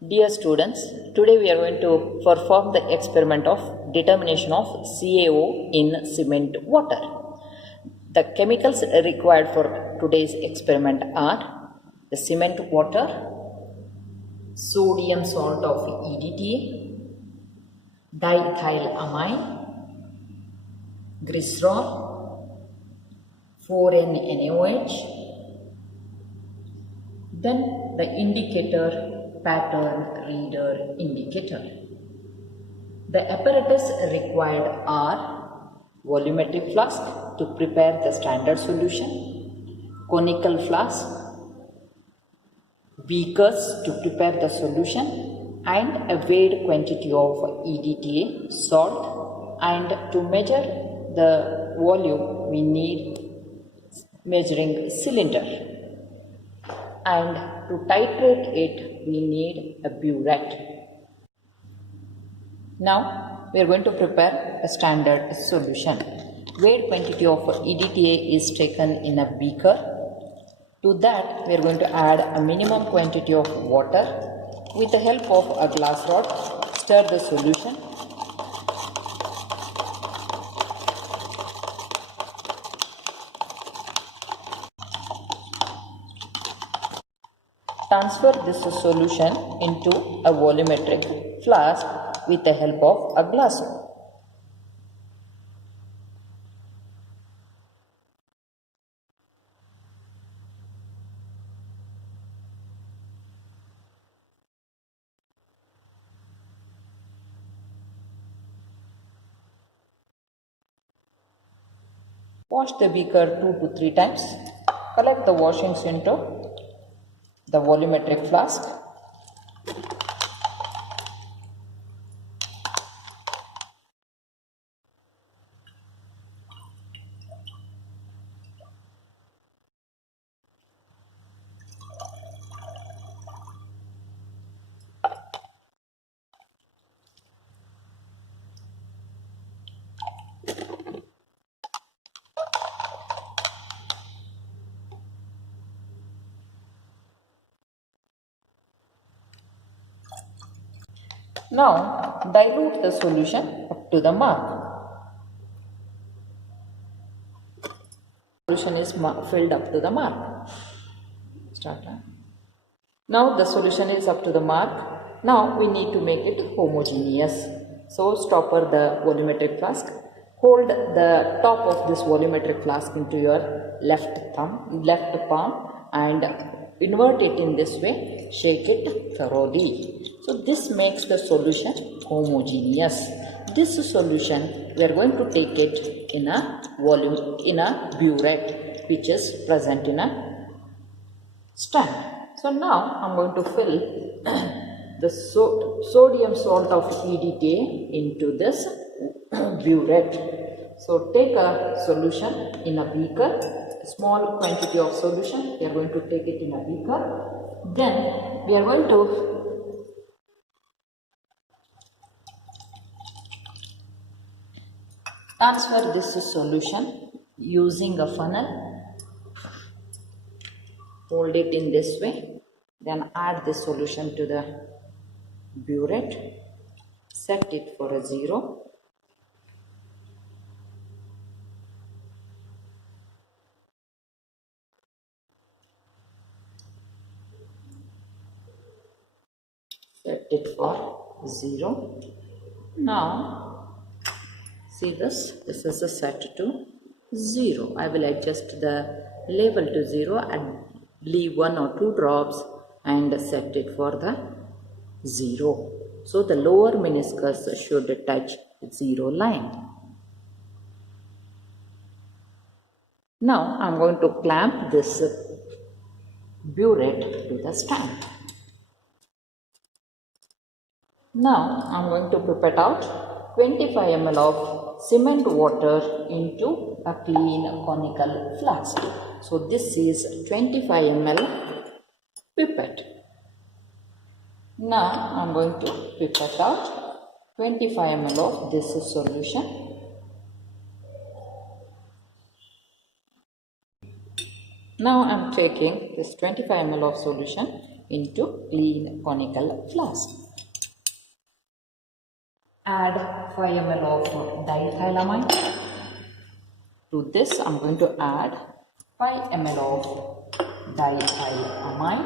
Dear students, today we are going to perform the experiment of determination of CaO in cement water. The chemicals required for today's experiment are the cement water, sodium salt of EDTA, diethylamine, glycerol, 4N-NaOH, then the indicator pattern reader indicator. The apparatus required are volumetric flask to prepare the standard solution, conical flask, beakers to prepare the solution, and a weighed quantity of EDTA salt, and to measure the volume we need measuring cylinder, and to titrate it we need a burette. Now we are going to prepare a standard solution. Weighed quantity of EDTA is taken in a beaker. To that we are going to add a minimum quantity of water. With the help of a glass rod, stir the solution. Transfer this solution into a volumetric flask with the help of a glass rod. Wash the beaker 2 to 3 times. Collect the washings into the volumetric flask. Now dilute the solution up to the mark. Solution is filled up to the mark. Start. Now the solution is up to the mark. Now we need to make it homogeneous. So stopper the volumetric flask. Hold the top of this volumetric flask into your left palm, and invert it in this way. Shake it thoroughly. So this makes the solution homogeneous. This solution we are going to take it in a burette which is present in a stand. So now I am going to fill the sodium salt of EDTA into this burette. So take a solution in a beaker, small quantity of solution, we are going to take it in a beaker. Then we are going to transfer this solution using a funnel. Hold it in this way, then add this solution to the burette, set it for a 0. Set it for 0. Now see this is a set to 0. I will adjust the level to 0 and leave 1 or 2 drops and set it for the 0. So the lower meniscus should touch 0 line. Now I am going to clamp this burette to the stand. Now I am going to pipette out 25 ml of cement water into a clean conical flask. So this is 25 ml pipette. Now I am going to pipette out 25 ml of this solution. Now I am taking this 25 ml of solution into clean conical flask. Add 5 ml of diethylamine. To this, I'm going to add 5 ml of diethylamine.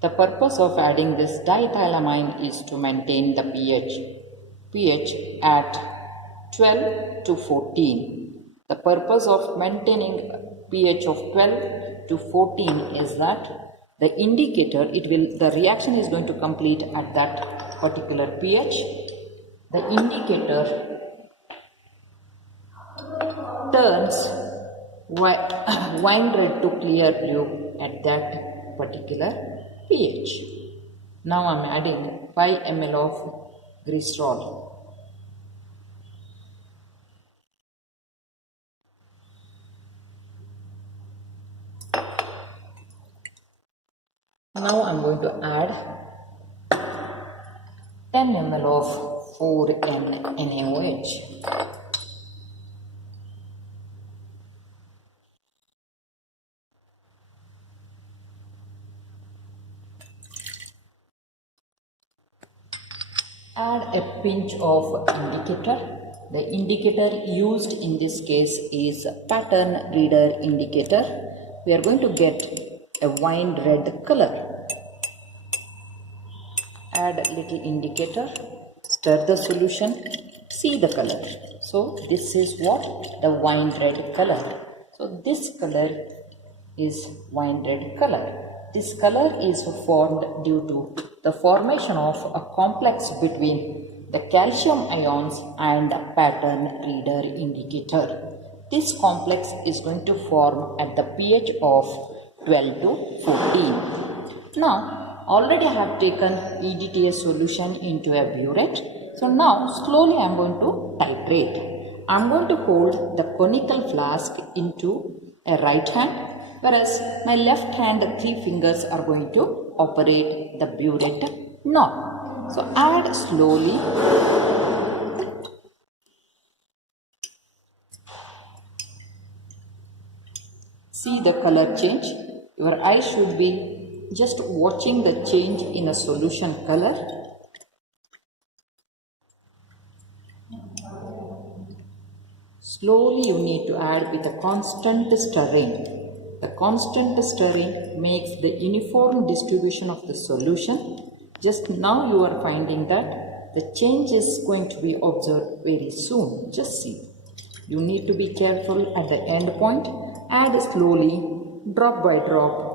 The purpose of adding this diethylamine is to maintain the pH at 12 to 14. The purpose of maintaining pH of 12 to 14 is that the indicator, the reaction is going to complete at that particular pH. The indicator turns wine red to clear blue at that particular pH. Now I am adding 5 ml of glycerol. Now I am going to add 10 ml of 4-NaOH. Add a pinch of indicator. The indicator used in this case is pattern reader indicator. We are going to get a wine red color. Add a little indicator, stir the solution, see the color. So this is what the wine red color. So this color is wine red color. This color is formed due to the formation of a complex between the calcium ions and pattern reader indicator. This complex is going to form at the pH of 12 to 14. Now, already I have taken EDTA solution into a burette. So now, slowly I am going to titrate. I am going to hold the conical flask into a right hand, whereas my left hand 3 fingers are going to operate the burette knob. So add slowly. See the color change. Your eyes should be just watching the change in a solution color. Slowly you need to add with a constant stirring. The constant stirring makes the uniform distribution of the solution. Just now you are finding that the change is going to be observed very soon. Just see. You need to be careful at the end point. Add slowly, drop by drop.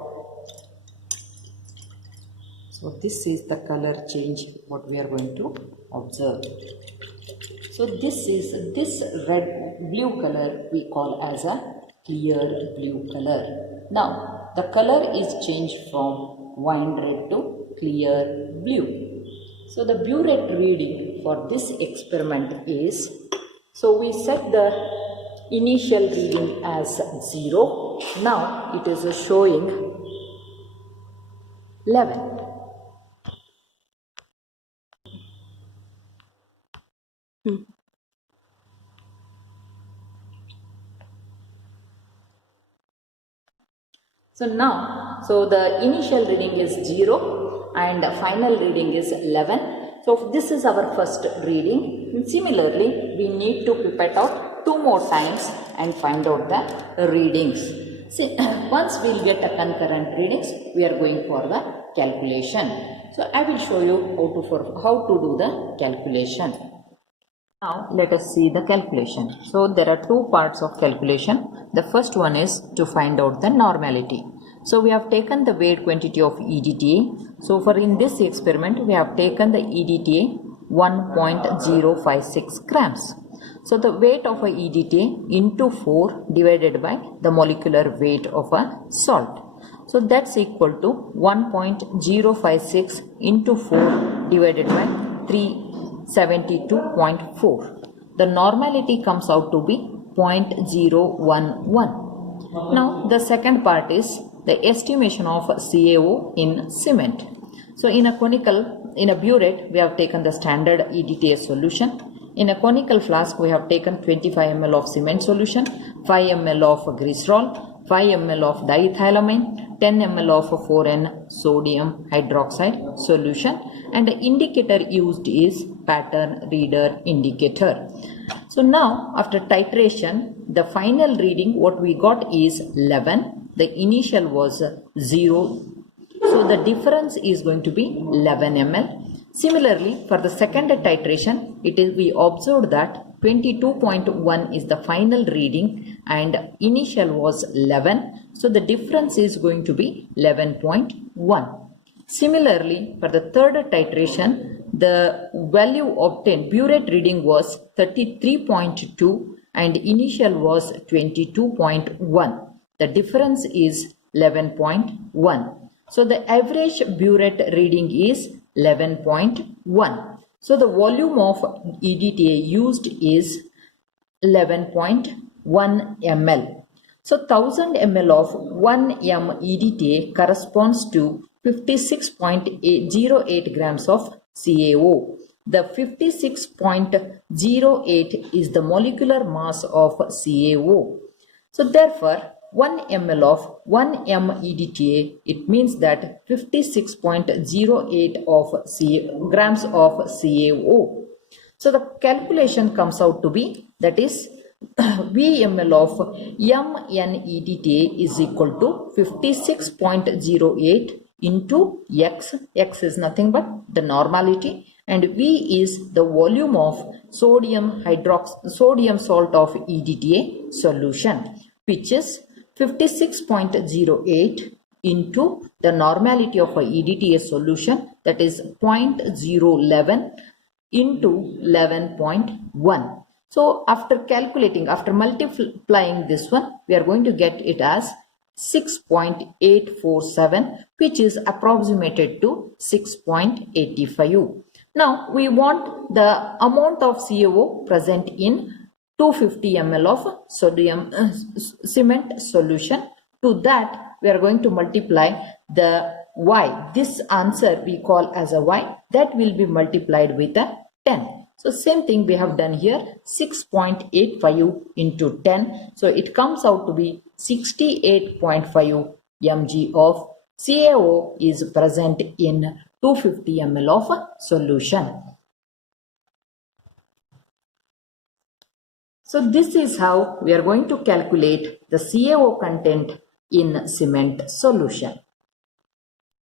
So this is the color change what we are going to observe. So this blue color we call as a clear blue color. Now the color is changed from wine red to clear blue. So the burette reading for this experiment is, so we set the initial reading as 0. Now it is showing 11. So now, the initial reading is 0 and the final reading is 11. So this is our first reading. And similarly, we need to pipette out 2 more times and find out the readings. See, once we will get a concurrent readings, we are going for the calculation. So I will show you how to do the calculation. Now let us see the calculation. So there are 2 parts of calculation. The first one is to find out the normality. So we have taken the weight quantity of EDTA. So for in this experiment we have taken the EDTA 1.056 grams. So the weight of a EDTA into 4 divided by the molecular weight of a salt. So that's equal to 1.056 into 4 divided by 372.4. The normality comes out to be 0.011. Now the second part is the estimation of CaO in cement. So in a burette we have taken the standard EDTA solution. In a conical flask, we have taken 25 ml of cement solution, 5 ml of glycerol, 5 ml of diethylamine, 10 ml of 4N sodium hydroxide solution, and the indicator used is pattern reader indicator. So now after titration, the final reading what we got is 11. The initial was 0. So the difference is going to be 11 ml. Similarly, for the second titration, we observed that 22.1 is the final reading and initial was 11. So the difference is going to be 11.1. Similarly, for the third titration, the value obtained, burette reading was 33.2 and initial was 22.1. The difference is 11.1. So the average burette reading is 11.1. So the volume of EDTA used is 11.1 ml. So 1000 ml of 1 m EDTA corresponds to 56.08 grams of CaO. The 56.08 is the molecular mass of CaO. So therefore, 1 ml of 1 m EDTA, it means that 56.08 of grams of CaO. So the calculation comes out to be, that is, VML of mNEDTA is equal to 56.08 into X. X is nothing but the normality, and V is the volume of sodium salt of EDTA solution, which is 56.08 into the normality of a EDTA solution, that is 0.011 into 11.1. So after calculating, after multiplying this one, we are going to get it as 6.847, which is approximated to 6.85. Now we want the amount of CaO present in 250 ml of sodium cement solution. To that we are going to multiply the Y. This answer we call as a Y, that will be multiplied with a 10. So same thing we have done here, 6.85 into 10. So it comes out to be 68.5 mg of CaO is present in 250 ml of solution. So this is how we are going to calculate the CaO content in cement solution.